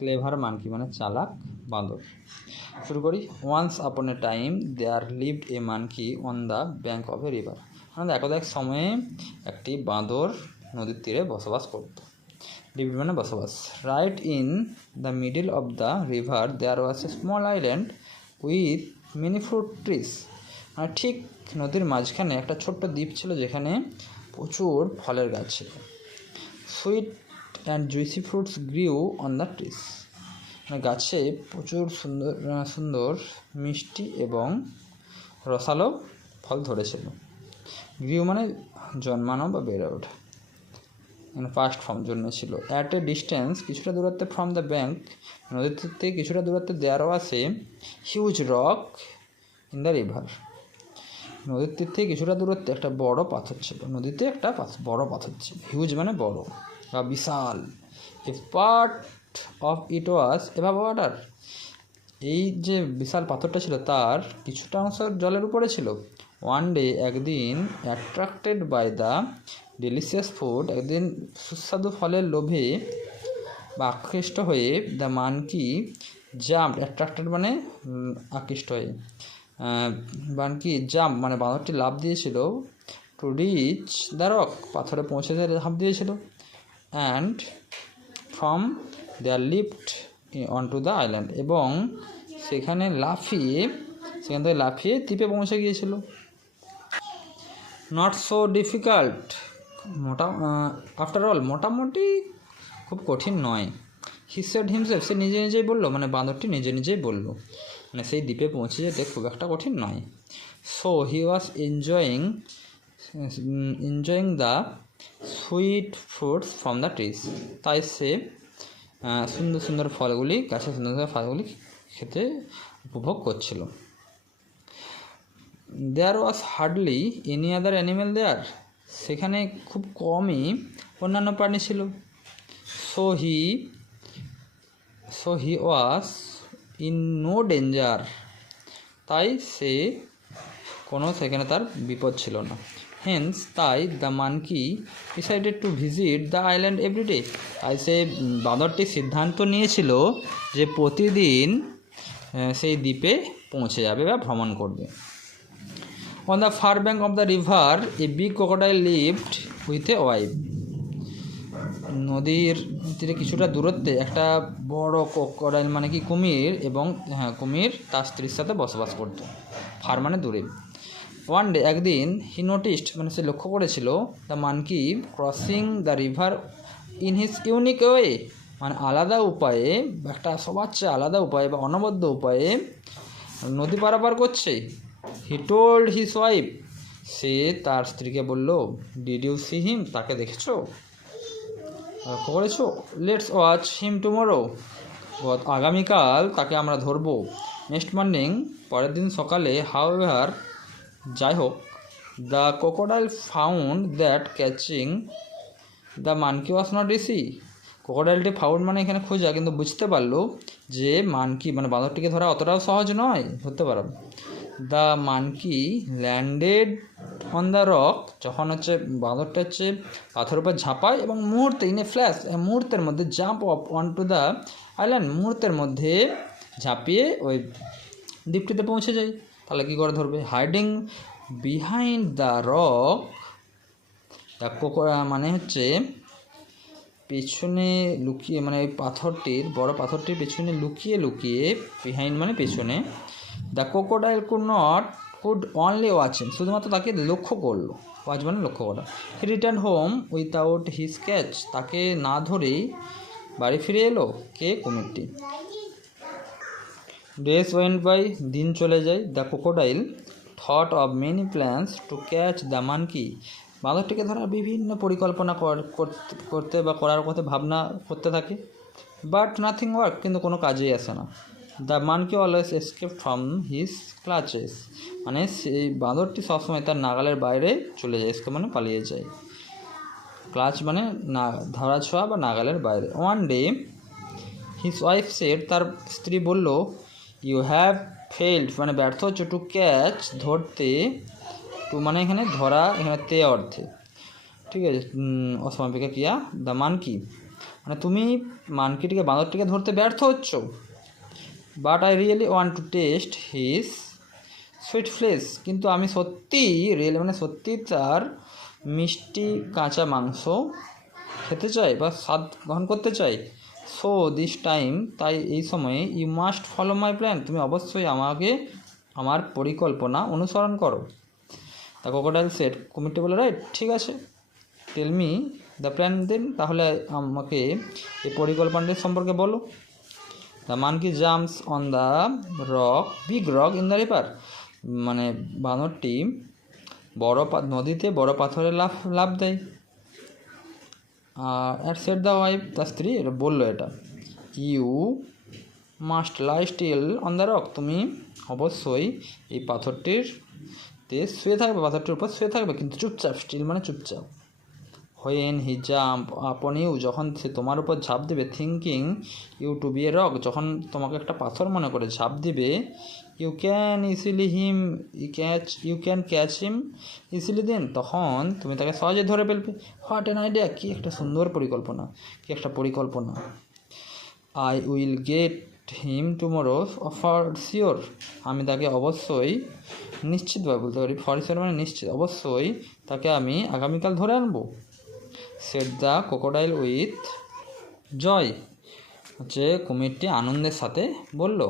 Clever monkey মানে চালাক বাঁদর। শুরু করি। Once upon a time there lived a monkey on the bank of a river. মানে একদা এক সময়ে একটি বাঁদর নদীর তীরে বসবাস করত। লিভড মানে বসবাস। Right in the middle of the river there was a small island with many fruit trees. মানে ঠিক নদীর মাঝখানে একটা ছোট্ট দ্বীপ ছিল যেখানে প্রচুর ফলের গাছ ছিল। Sweet and juicy fruits grew on the trees. মানে গাছে প্রচুর সুন্দর সুন্দর মিষ্টি এবং রসালো ফল ধরেছিল। গ্রিউ মানে জন্মানো বা বেড়ে ওঠা, মানে পাস্ট ফর্ম জন্মেছিল। অ্যাট এ ডিস্টেন্স কিছুটা দূরত্বে ফ্রম দ্য ব্যাঙ্ক, নদীর থেকে কিছুটা দূরত্বে দেয়ারও আছে huge rock in the river. নদীর তীর থেকে কিছুটা দূরত্বে একটা বড় পাথর ছিল। নদীতে একটা বড় পাথর ছিল। হিউজ মানে বড় বা বিশাল। A part of it was above water. এই যে বিশাল পাথরটা ছিল তার কিছুটা অংশ জলের উপরে ছিল। ওয়ান ডে একদিন attracted by the delicious food, একদিন সুস্বাদু ফলের লোভে বা আকৃষ্ট হয়ে দ্য মানকি জাম্প, অ্যাট্রাক্টেড মানে আকৃষ্ট হয়ে, মানকি জাম্প মানে বাঁদরটি লাফ দিয়েছিল, টু রিচ দ্য রক পাথরে পৌঁছে লাফ দিয়েছিল, and from there lift on to the island, এবং সেখান থেকে লাফিয়ে দ্বীপে পৌঁছে গিয়েছিল। Not so difficult, after all মোটামুটি খুব কঠিন নয়। হি সেড হিমসেলফ, সে নিজে নিজেই বললো, মানে বাঁদরটি নিজে নিজেই বললো, মানে সেই দ্বীপে পৌঁছে যেতে খুব একটা কঠিন নয়। So he was enjoying the sweet fruits from the trees. তাই সে সুন্দর সুন্দর ফলগুলি, গাছের সুন্দর সুন্দর ফলগুলি খেতে উপভোগ করছিল। There was hardly any other animal there, সেখানে খুব কমই অন্যান্য প্রাণী ছিল। So he was in no danger, তাই সেখানে তার বিপদ ছিল না। হেন্স তাই the monkey decided to visit the island everyday, তাই সে বাঁদরটি সিদ্ধান্ত নিয়েছিল যে প্রতিদিন সেই দ্বীপে পৌঁছে যাবে বা ভ্রমণ করবে। On the fur bank of the river a big crocodile lived with a wife. নদীর তীরে কিছুটা দূরত্বে একটা বড় ক্রোকোডাইল মানে কি কুমির, এবং কুমির তার স্ত্রীর সাথে বসবাস করত। ফার মানে দূরে। ওয়ান ডে একদিন হি নোটিসড মানে সে লক্ষ্য করেছিল the monkey crossing the river in his unique way, মানে আলাদা উপায়ে, একটা সবার চেয়ে আলাদা উপায়ে বা অনবদ্য উপায়ে নদী পারাপার করছে। হি টোল্ড হিজ ওয়াইফ, সে তার স্ত্রীকে বলল, ডিড ইউ সি হিম, তাকে দেখেছো, লক্ষ্য করেছো? লেটস ওয়াচ হিম টুমোরো, আগামীকাল তাকে আমরা ধরবো। নেক্সট মর্নিং, পরের দিন সকালে, হাউএভার যাই হোক, the crocodile found that catching the monkey was not easy. ক্রোকোডাইলটি ফাউন্ড মানে এখানে খোঁজা, কিন্তু বুঝতে পারলো যে মানকি মানে বাঁদরটিকে ধরা অতটাও সহজ নয়, ধরতে পারো। The monkey landed on the rock, যখন বাঁদরটা পাথর উপর ঝাঁপায় এবং মুহূর্তে ইন এ ফ্ল্যাশ, মুহূর্তের মধ্যে jump off on to the island, মুহূর্তের মধ্যে ঝাঁপিয়ে ওই দ্বীপটিতে পৌঁছে যায়। তাহলে কী করে ধরবে? হাইডিং বিহাইন্ড দ্য রক, মানে হচ্ছে পেছনে লুকিয়ে, মানে ওই বড় পাথরটির পেছনে লুকিয়ে, বিহাইন্ড মানে পেছনে। The crocodile could only watch him, শুধুমাত্র তাকে লক্ষ্য করলো। ওয়াচ মানে লক্ষ্য করা। He return home without his catch, তাকে না ধরেই বাড়ি ফিরে এলো কে? কুমিরটি। ডেজ ওয়েন্ট বাই, দিন চলে যায়। The crocodile thought of many plans to catch the monkey, বাঁদরটিকে ধরার বিভিন্ন পরিকল্পনা করতে বা করার কথা ভাবনা করতে থাকে। বাট নাথিং ওয়ার্ক, কিন্তু কোনো কাজেই আসে না। The monkey always escape from his clutches, মানে সেই বাঁদরটি সবসময় তার নাগালের বাইরে চলে যায়। এসকেপ মানে পালিয়ে যায়। ক্লাচ মানে না ধরা ছোঁয়া বা নাগালের বাইরে। One day his wife said, তার স্ত্রী বলল, ইউ হ্যাভ ফেইল্ড মানে ব্যর্থ হচ্ছে, টু ক্যাচ ধরতে, টু মানে এখানে ধরা, এখানে তে অর্থে, ঠিক আছে, অসমাপিকা ক্রিয়া। দ্য মানকি মানে তুমি মানকিটিকে বাঁদরটিকে ধরতে ব্যর্থ হচ্ছ। But I really want to test his sweet flash, কিন্তু আমি সত্যিই রিয়েলি মানে সত্যি তার মিষ্টি কাঁচা মাংস খেতে চাই বা স্বাদ গ্রহণ করতে চাই। সো দিস টাইম, তাই এই সময়ে you must follow my plan, তুমি অবশ্যই আমাকে আমার পরিকল্পনা অনুসরণ করো। দ্য ক্রোকোডাইল সেড, কুমিরটি বলে রাইট, ঠিক আছে, টেল মি দ্য প্ল্যান দেন, তাহলে আমাকে এই পরিকল্পনাটি সম্পর্কে বলো। The monkey jumps on the rock, big rock in the river, মানে বানরটি নদীতে বড় পাথরে লাফ দেয়। আর সেট দ্য ওয়াইফ, তার স্ত্রী এটা বললো, এটা you must lie still on the rock, তুমি অবশ্যই এই পাথরটিরতে শুয়ে থাকবে, পাথরটির উপর শুয়ে থাকবে, কিন্তু চুপচাপ, স্টিল মানে চুপচাপ। When he jump upon you, যখন সে তোমার উপর ঝাঁপ দেবে, thinking you to be a rock, যখন তোমাকে একটা পাথর মনে করে ঝাঁপ দিবে, you can catch him easily then, তখন তুমি তাকে সহজে ধরে ফেলবে। হোয়াট অ্যান আইডিয়া, কী একটা সুন্দর পরিকল্পনা, কী একটা পরিকল্পনা। I will get him tomorrow for sure, আমি তাকে অবশ্যই, নিশ্চিতভাবে বলতে পারি, ফর শিওর মানে নিশ্চিত, অবশ্যই তাকে আমি আগামীকাল ধরে আনবো। Set the crocodile with joy, হচ্ছে কুমিরটি আনন্দের সাথে বলল।